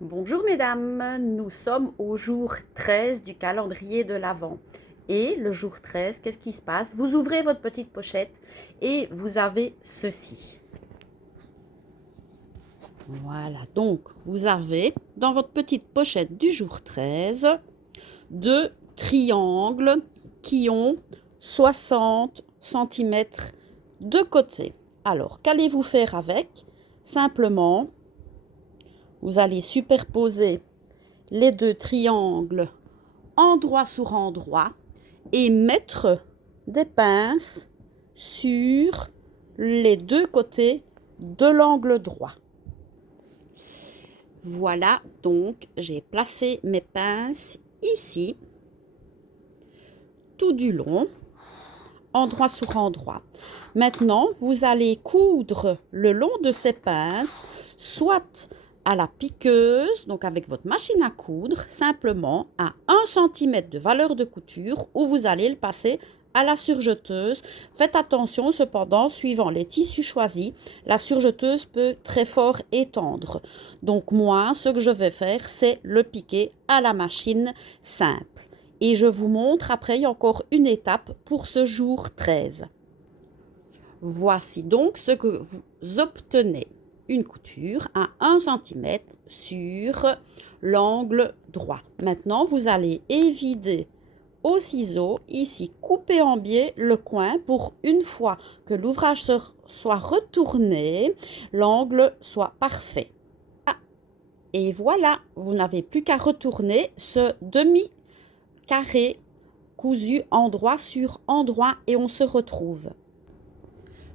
Bonjour mesdames, nous sommes au jour 13 du calendrier de l'Avent. Et le jour 13, qu'est-ce qui se passe? Vous ouvrez votre petite pochette et vous avez ceci. Voilà, donc vous avez dans votre petite pochette du jour 13 deux triangles qui ont 60 centimètres de côté. Alors, qu'allez-vous faire avec? Simplement, vous allez superposer les deux triangles endroit sur endroit et mettre des pinces sur les deux côtés de l'angle droit. Voilà, donc j'ai placé mes pinces ici, tout du long, endroit sur endroit. Maintenant, vous allez coudre le long de ces pinces, soit à la piqueuse, donc avec votre machine à coudre, simplement à 1 cm de valeur de couture, ou vous allez le passer à la surjeteuse. Faites attention cependant, suivant les tissus choisis, la surjeteuse peut très fort étendre. Donc moi, ce que je vais faire, c'est le piquer à la machine simple. Et je vous montre après, il y a encore une étape pour ce jour 13. Voici donc ce que vous obtenez. Une couture à 1 cm sur l'angle droit. Maintenant, vous allez évider au ciseau, ici, couper en biais le coin pour une fois que l'ouvrage soit retourné, l'angle soit parfait. Et voilà, vous n'avez plus qu'à retourner ce demi-carré cousu endroit sur endroit et on se retrouve.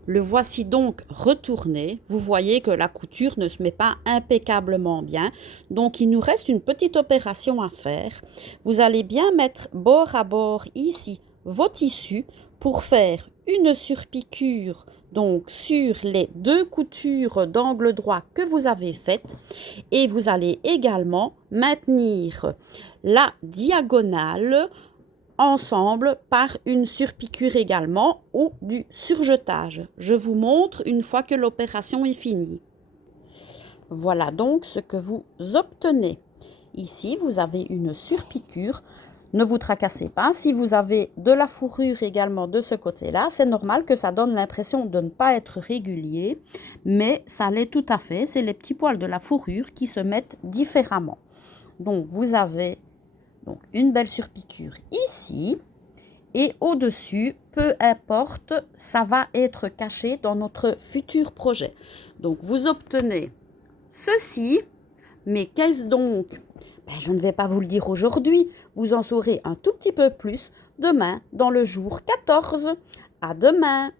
Le voici donc retourné. Vous voyez que la couture ne se met pas impeccablement bien. Donc, il nous reste une petite opération à faire. Vous allez bien mettre bord à bord ici vos tissus pour faire une surpiqûre donc sur les deux coutures d'angle droit que vous avez faites. Et vous allez également maintenir la diagonale ensemble par une surpiqûre également ou du surjetage. Je vous montre une fois que l'opération est finie. Voilà donc ce que vous obtenez. Ici, vous avez une surpiqûre. Ne vous tracassez pas. Si vous avez de la fourrure également de ce côté-là, c'est normal que ça donne l'impression de ne pas être régulier, mais ça l'est tout à fait. C'est les petits poils de la fourrure qui se mettent différemment. Donc, vous avez donc une belle surpiqûre ici et au-dessus, peu importe, ça va être caché dans notre futur projet. Donc vous obtenez ceci, mais qu'est-ce donc? Je ne vais pas vous le dire aujourd'hui, vous en saurez un tout petit peu plus demain dans le jour 14. À demain!